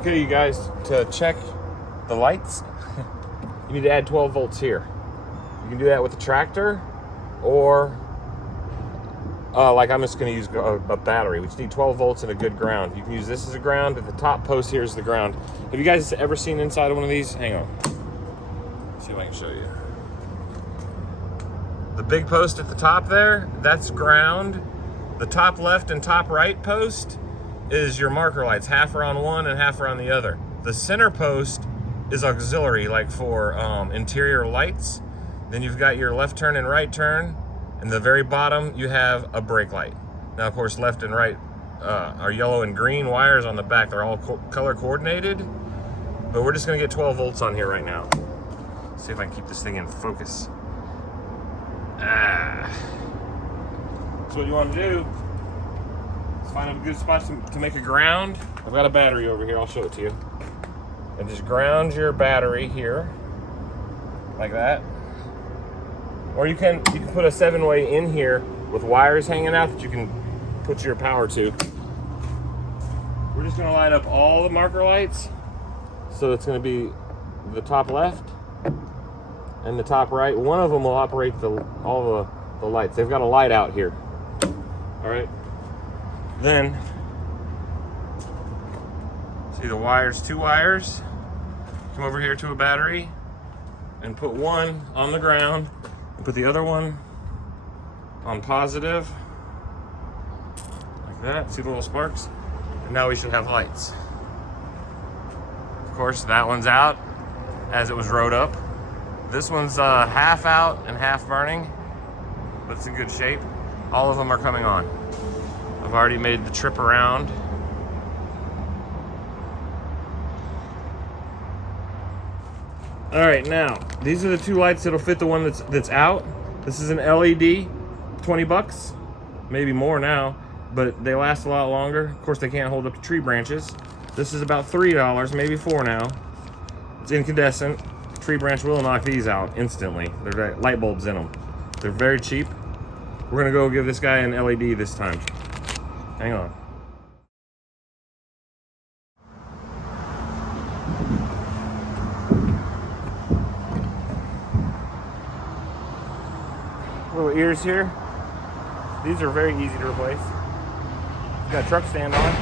Okay, you guys, to check the lights, you need to add 12 volts here. You can do that with a tractor, or like I'm just going to use a battery. We just need 12 volts and a good ground. You can use this as a ground. At the top post here is the ground. Have you guys ever seen inside of one of these? Hang on. Let's see if I can show you. The big post at the top there, that's ground. The top left and top right post is your marker lights. Half are on one and half are on the other. The center post is auxiliary, like for interior lights. Then you've got your left turn and right turn. And the very bottom, you have a brake light. Now, of course, left and right are yellow and green wires on the back. They're all color coordinated. But we're just gonna get 12 volts on here right now. Let's see if I can keep this thing in focus. So what you want to do is find a good spot to make a ground. I've got a battery over here. I'll show it to you. And just ground your battery here, like that. Or you can put a 7-way in here with wires hanging out that you can put your power to. We're just gonna light up all the marker lights. So it's gonna be the top left and the top right. One of them will operate all the lights. They've got a light out here. All right. Then, see the wires, 2 wires. Come over here to a battery and put one on the ground. Put the other one on positive, like that. See the little sparks? And now we should have lights. Of course, that one's out as it was rode up. This one's half out and half burning, but it's in good shape. All of them are coming on. I've already made the trip around. All right, now, these are the 2 lights that'll fit the one that's out. This is an LED, 20 bucks, maybe more now, but they last a lot longer. Of course, they can't hold up to tree branches. This is about $3, maybe $4 now. It's incandescent. Tree branch will knock these out instantly. They're light bulbs in them. They're very cheap. We're gonna go give this guy an LED this time. Hang on. Little ears here. These are very easy to replace. Got a truck stand on.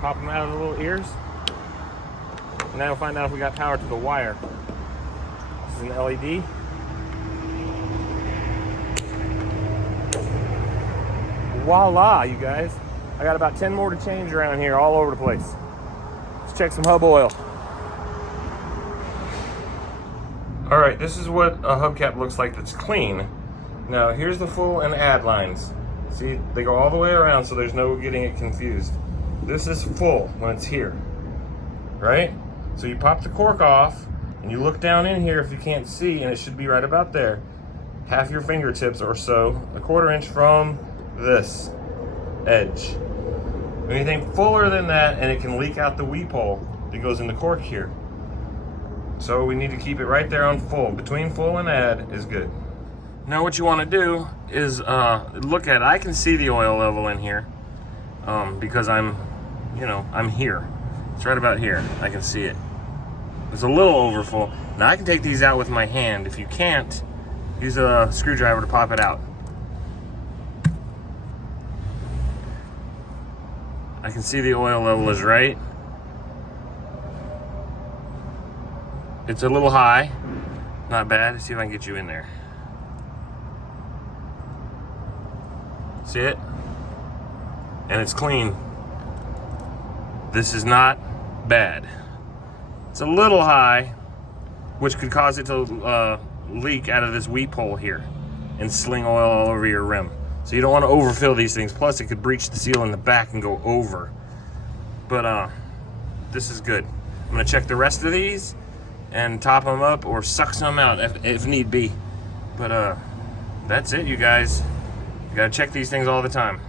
Pop them out of the little ears. And now we'll find out if we got power to the wire. This is an LED. Voila, you guys. I got about 10 more to change around here all over the place. Let's check some hub oil. All right, this is what a hubcap looks like that's clean. Now, here's the full and add lines. See, they go all the way around, so there's no getting it confused. This is full when it's here, right? So you pop the cork off, and you look down in here if you can't see, and it should be right about there. Half your fingertips or so, a 1/4 inch from this edge. Anything fuller than that, and it can leak out the weep hole that goes in the cork here. So we need to keep it right there on full. Between full and add is good. Now what you want to do is look at it. I can see the oil level in here because I'm here. It's right about here. I can see it. It's a little over full. Now I can take these out with my hand. If you can't, use a screwdriver to pop it out. I can see the oil level is right. It's a little high, not bad. Let's see if I can get you in there. See it? And it's clean. This is not bad. It's a little high, which could cause it to leak out of this weep hole here and sling oil all over your rim. So you don't want to overfill these things. Plus it could breach the seal in the back and go over. But this is good. I'm gonna check the rest of these and top them up or suck some out if need be. But that's it, you guys. You gotta check these things all the time.